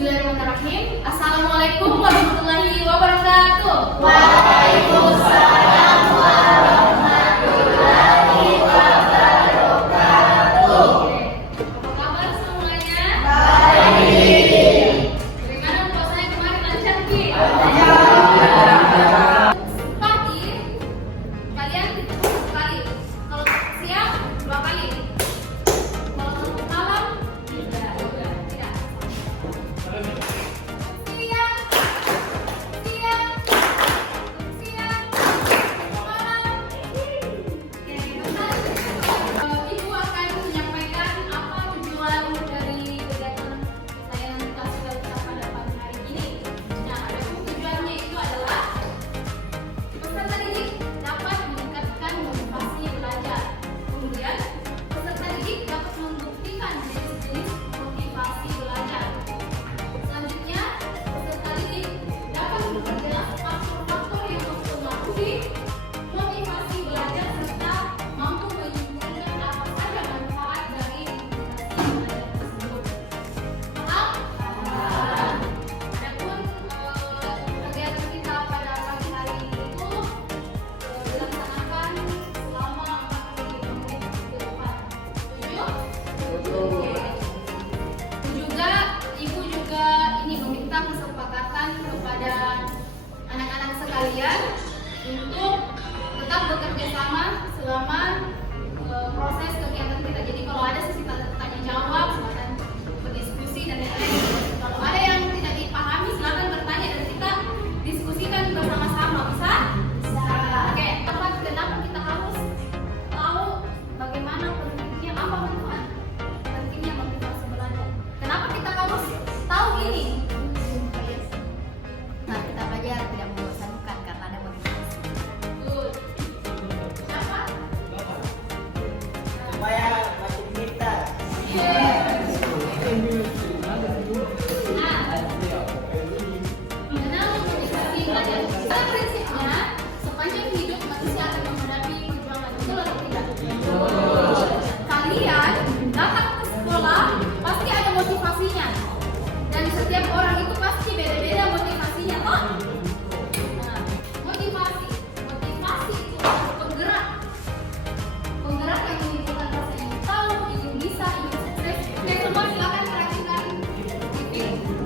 Bismillahirrahmanirrahim. Assalamualaikum warahmatullahi wabarakatuh. Waalaikumsalam warahmatullahi wabarakatuh. Apa kabar semuanya? Baik. Bagaimana puasanya kemarin, lancar Ki? Pagi kalian sekali. Kalau siang dua kali. Kalau malam tidak. Ibu akan menyampaikan apa tujuan dari kegiatan layanan kasih balita pada pagi hari ini. Nah, tujuannya itu adalah peserta didik dapat meningkatkan motivasi belajar. Kemudian, peserta didik dapat membuktikan jenis-jenis motivasi belajar. Selanjutnya, peserta didik dapat memperjelas faktor-faktor yang mempengaruhi motivasi belajar serta mampu menyimpulkan apa saja manfaat dari motivasi belajar tersebut. Paham? Adapun kegiatan kita pada pagi hari ini itu dilaksanakan selama 45 menit ke depan. Setuju? Ibu juga ini meminta kesepakatan kepada anak-anak sekalian untuk tetap bekerja sama selama proses kegiatan kita. Jadi kalau ada sesi tanya jawab, silakan berdiskusi dan lain-lain. Kalau ada yang tidak dipahami, silakan bertanya dan kita diskusikan bersama-sama. Bisa? Oke. Kenapa kita harus tahu bagaimana pentingnya apa manfaat pentingnya motivasi belajar? Kenapa kita harus tahu ini? Saat kita belajar tidak membosankan karena ada motivasi. Betul. Siapa? Supaya makin kita. Mengenal motivasi belajar. Pada prinsipnya, sepanjang hidup manusia akan menghadapi perjuangan. Betul atau tidak? Kalian datang ke sekolah pasti ada motivasinya. Dan setiap orang itu pasti beda-beda motivasinya, toh? Nah, motivasi itu adalah penggerak yang menimbulkan rasa ingin tahu, ingin bisa, ingin sukses. Oke, semua silakan perhatikan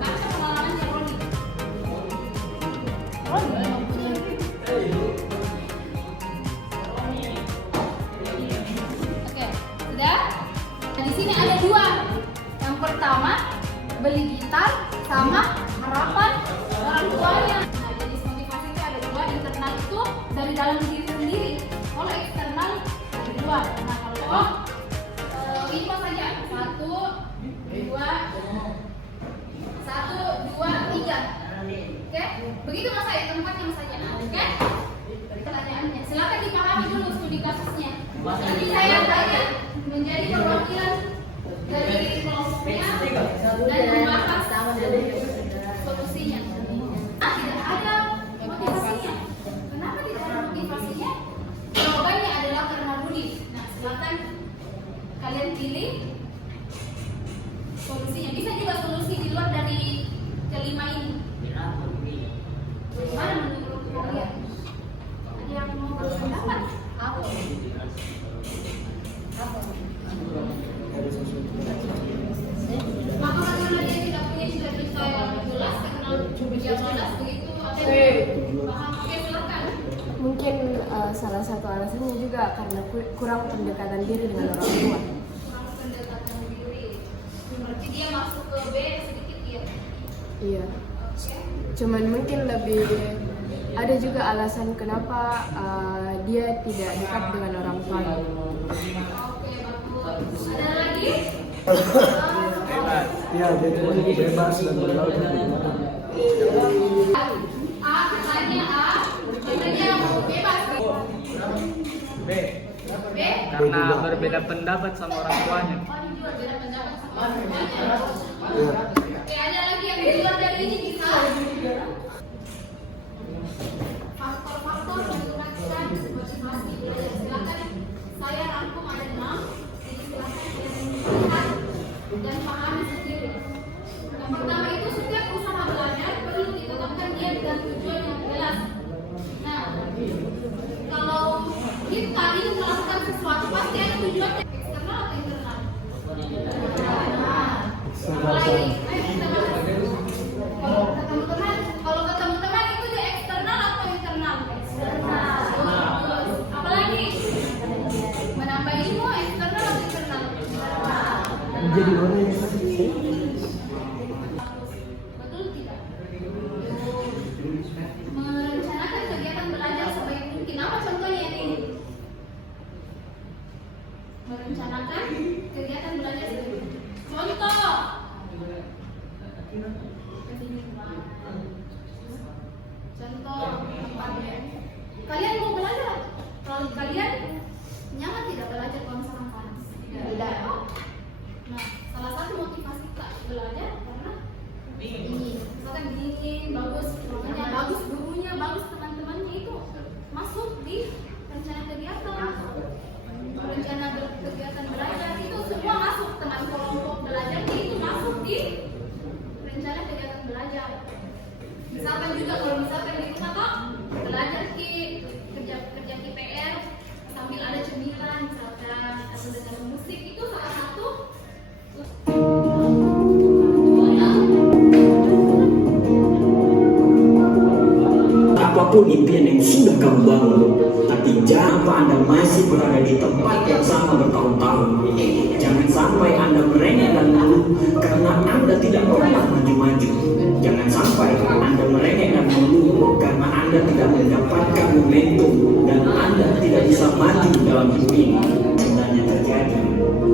kaca pengalamannya Roni. Oke, sudah? Nah, di sini ada dua. Yang pertama, beli gitar sama harapan orang tuanya. Nah, jenis motivasi itu ada dua. Internal itu dari dalam diri sendiri. Kalau eksternal ada dua. Nah, kalau lima saja. Satu, dua, tiga. Oke? Begitu mas saya, tempatnya mas saja. Oke? Pertanyaannya, silakan dipahami dulu studi kasusnya. Nanti saya tanya menjadi perwakilan dari kelompoknya dan membahas solusinya. Tidak ada motivasinya. Kenapa tidak ada motivasinya? Jawabannya adalah karena Rudi. Nah, silakan kalian pilih solusinya. Bisa juga solusi di luar dari kelima ini. Bagaimana menurut kalian? Ada yang mau berpendapat? Apa? Maka karena dia tidak punya cita-cita yang jelas, kenal yang jelas begitu, ada yang paham. Oke, silakan. Mungkin salah satu alasannya juga karena kurang pendekatan diri dengan orang tua. Kurang pendekatan diri. Berarti dia masuk ke B sedikit ya? Iya. Oke. Cuman mungkin lebih ada juga alasan kenapa dia tidak dekat dengan orang tua. Oke, bagus. Ada lagi? Ya, jadi bebas dan bergaul. A, katanya A, katanya mau bebas. B. B, Karena berbeda pendapat sama orang tuanya. oh ini juga beda pendapat sama orang tuanya. Ya. Oke, ada lagi yang di luar dari ini bisa? Faktor-faktor menurunkan motivasi belajar. Silakan saya rangkum ada 6. Jadi silakan kalian lihat dan pahami sendiri. Yang pertama itu Contoh tempatnya. Kalian mau belajar? Kalau kalian nyaman tidak belajar kalau misalkan panas? Tidak. Nah, salah satu motivasi kita belajar karena ini, misalkan dingin, bagus ruangannya, bagus gurunya, bagus teman-temannya itu masuk di rencana kegiatan, rencana kegiatan belajar itu semua masuk, teman kelompok belajarnya itu masuk di rencana kegiatan belajar. Misalkan juga kalau misalkan di rumah kok belajar kerja PR sambil ada cemilan misalkan atau dengan musik itu salah satu. Apapun impian yang sudah kamu bangun, tapi jangan Anda masih berada di tempat yang sama bertahun-tahun. Jangan sampai Anda merengek dan mengeluh karena Anda tidak pernah maju-maju. Jangan sampai Anda merengek dan mengeluh karena Anda tidak mendapatkan momentum dan Anda tidak bisa maju dalam hidup ini. Sebenarnya terjadi.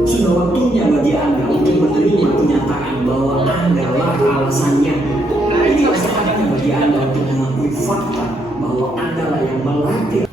Sudah waktunya bagi Anda untuk menerima kenyataan bahwa Anda lah alasannya. Inilah saatnya bagi Anda untuk mengakui fakta bahwa Anda lah yang melatih.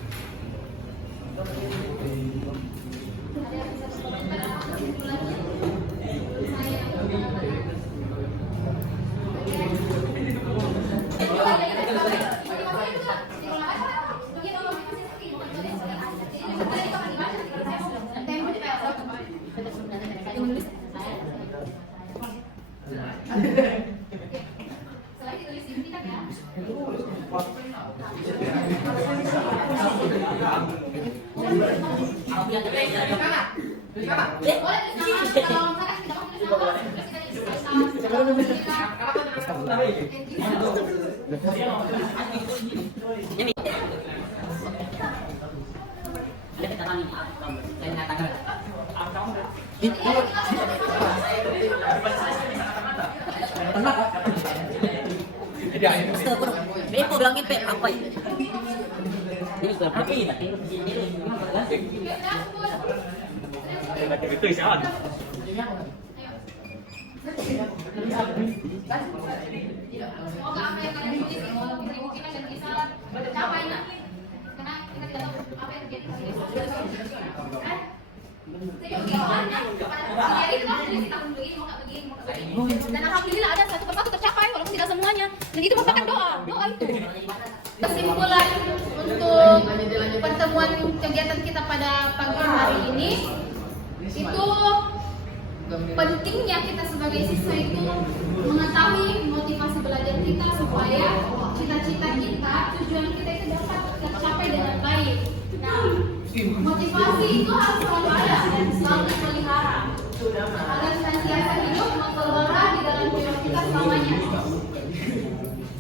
Beko bilangin pe apa ini? Ini berapa ini? Itu siapa? Semoga apa yang kalian tulis dimungkinkan dan bisa tercapai nanti. Karena kita tidak tahu apa yang terjadi di sini. Dan alhamdulillah ada satu persatu tercapai walaupun tidak semuanya. Dan itu merupakan doa itu. Kesimpulan untuk pertemuan kegiatan kita pada pagi hari ini itu pentingnya kita sebagai siswa itu mengetahui motivasi belajar kita supaya cita-cita kita, tujuan kita itu dapat tercapai dengan baik. Nah, motivasi itu harus selalu ada dan selalu dipelihara agar senantiasa hidup mempelihara di dalam jiwa kita selamanya.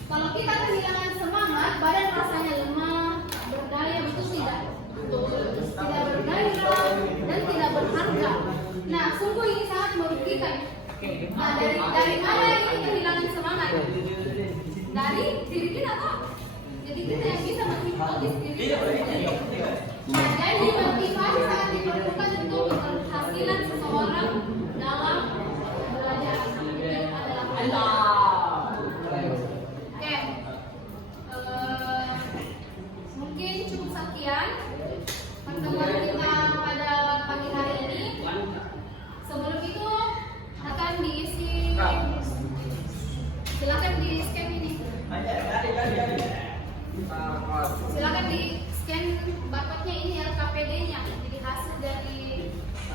Kalau kita kehilangan semangat, badan rasanya lemah, berdaya, betul tidak? Tidak bergairah dan tidak berharga. Nah, sungguh ini sangat merugikan. Nah, dari mana ini kehilangan semangat? Dari diri kita kok. Jadi kita yang bisa menghipnotis diri kita. Nah, jadi motivasi sangat diperlukan untuk keberhasilan seseorang dalam belajar. Oke, mungkin cukup sekian pertemuan kita pada pagi hari ini. Sebelum itu akan diisi, silakan di scan ini. Silakan di scan barcode-nya ini LKPD-nya. Jadi hasil dari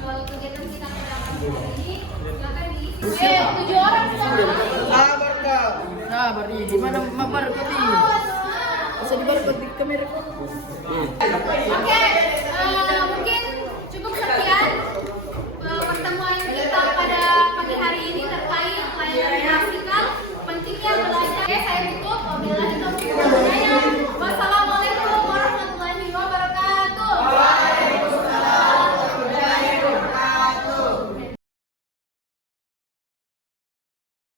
kegiatan kita pada pagi hari ini silakan diisi. 7 orang semua. Nah, Bardi, gimana mabar koti? Bisa dibar koti kamera. Oke.